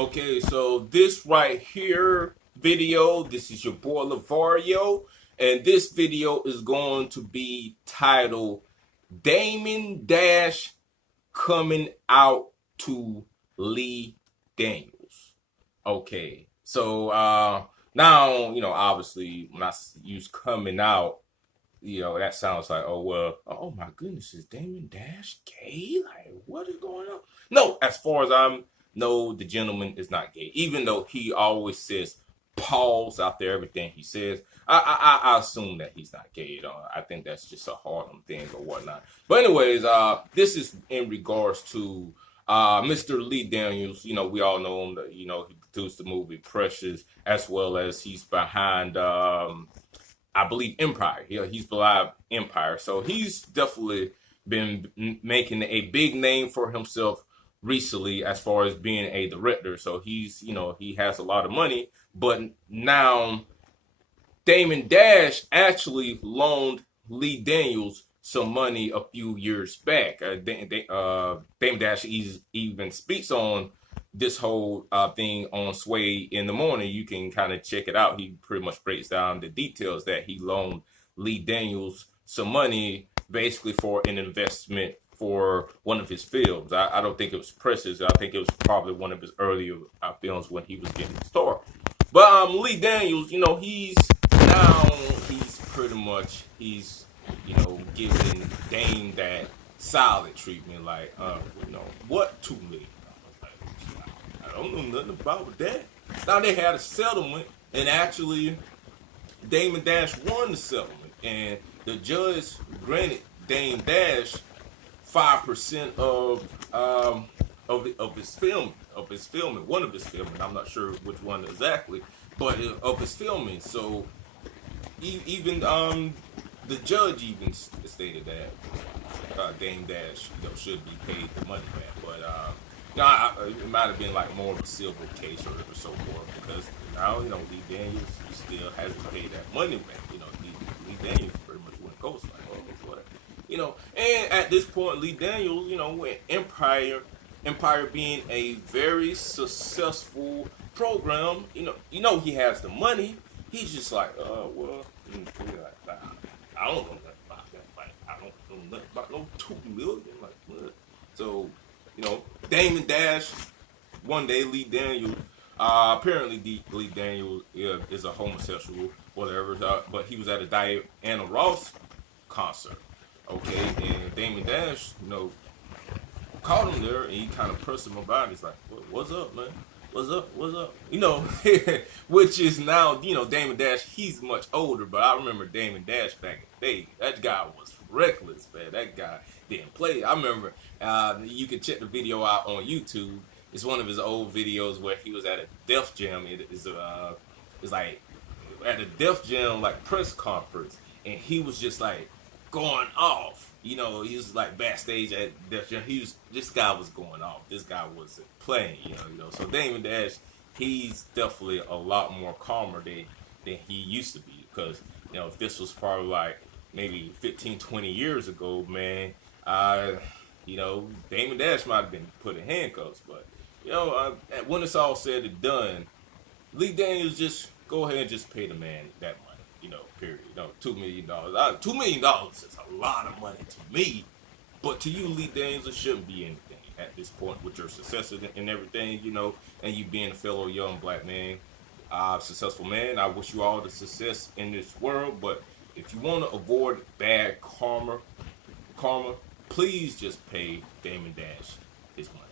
Okay, so this right here video, this is your boy Lavario, and this video is going to be titled Damon Dash coming out to Lee Daniels. Okay, so now, obviously when I use coming out, that sounds like, oh, well, oh my goodness, is Damon Dash gay? Like, what is going on? No, as far as I'm no, the gentleman is not gay, even though he always says pause out there, everything he says. I assume that he's not gay. I think that's just a Harlem thing or whatnot. But anyways, this is in regards to Mr. Lee Daniels. We all know him. He produced the movie Precious, as well as he's behind I believe Empire. He's behind Empire. So he's definitely been making a big name for himself recently as far as being a director. So he's, he has a lot of money. But now Damon Dash actually loaned Lee Daniels some money a few years back. Damon Dash even speaks on this whole thing on Sway in the Morning. You can kind of check it out. He pretty much breaks down the details that he loaned Lee Daniels some money basically for an investment for one of his films. I don't think it was Precious. I think it was probably one of his earlier films when he was getting started. But Lee Daniels, he's pretty much giving Dame that solid treatment. Like, what to me? I don't know nothing about that. Now they had a settlement, and actually Damon Dash won the settlement, and the judge granted Dame Dash 5% of his filming, one of his filming. I'm not sure which one exactly, but of his filming. So even the judge even stated that Dame Dash should be paid the money back, but it might have been like more of a civil case or so forth, because now Lee Daniels still hasn't paid that money back. Lee Daniels pretty much went ghost, like, oh, whatever. And at this point, Lee Daniels, with Empire being a very successful program, he has the money. He's just like, I don't know nothing about that. Like, I don't know nothing about no $2 million. Like, what? So, Damon Dash, one day Lee Daniels, apparently Lee Daniels is a homosexual, whatever, but he was at a Diana Ross concert. Okay, and Damon Dash, caught him there, and he kind of pressed him about it. He's like, what's up, man? What's up? Which is now, Damon Dash, he's much older, but I remember Damon Dash back in the day. That guy was reckless, man. That guy didn't play. I remember, you can check the video out on YouTube. It's one of his old videos where he was at a Def Jam. It's like at a Def Jam like press conference, and he was just like going off. He was like backstage at Def Jam. This guy was going off. This guy wasn't playing. So Damon Dash, he's definitely a lot more calmer than he used to be, because if this was probably like maybe 15, 20 years ago, man, Damon Dash might have been put in handcuffs. But when it's all said and done, Lee Daniels, just go ahead and just pay the man that money. Period. $2 million. $2 million is a lot of money to me, but to you, Lee Daniels, it shouldn't be anything at this point with your success and everything, and you being a fellow young black man, successful man. I wish you all the success in this world, but if you want to avoid bad karma, please just pay Damon Dash his money.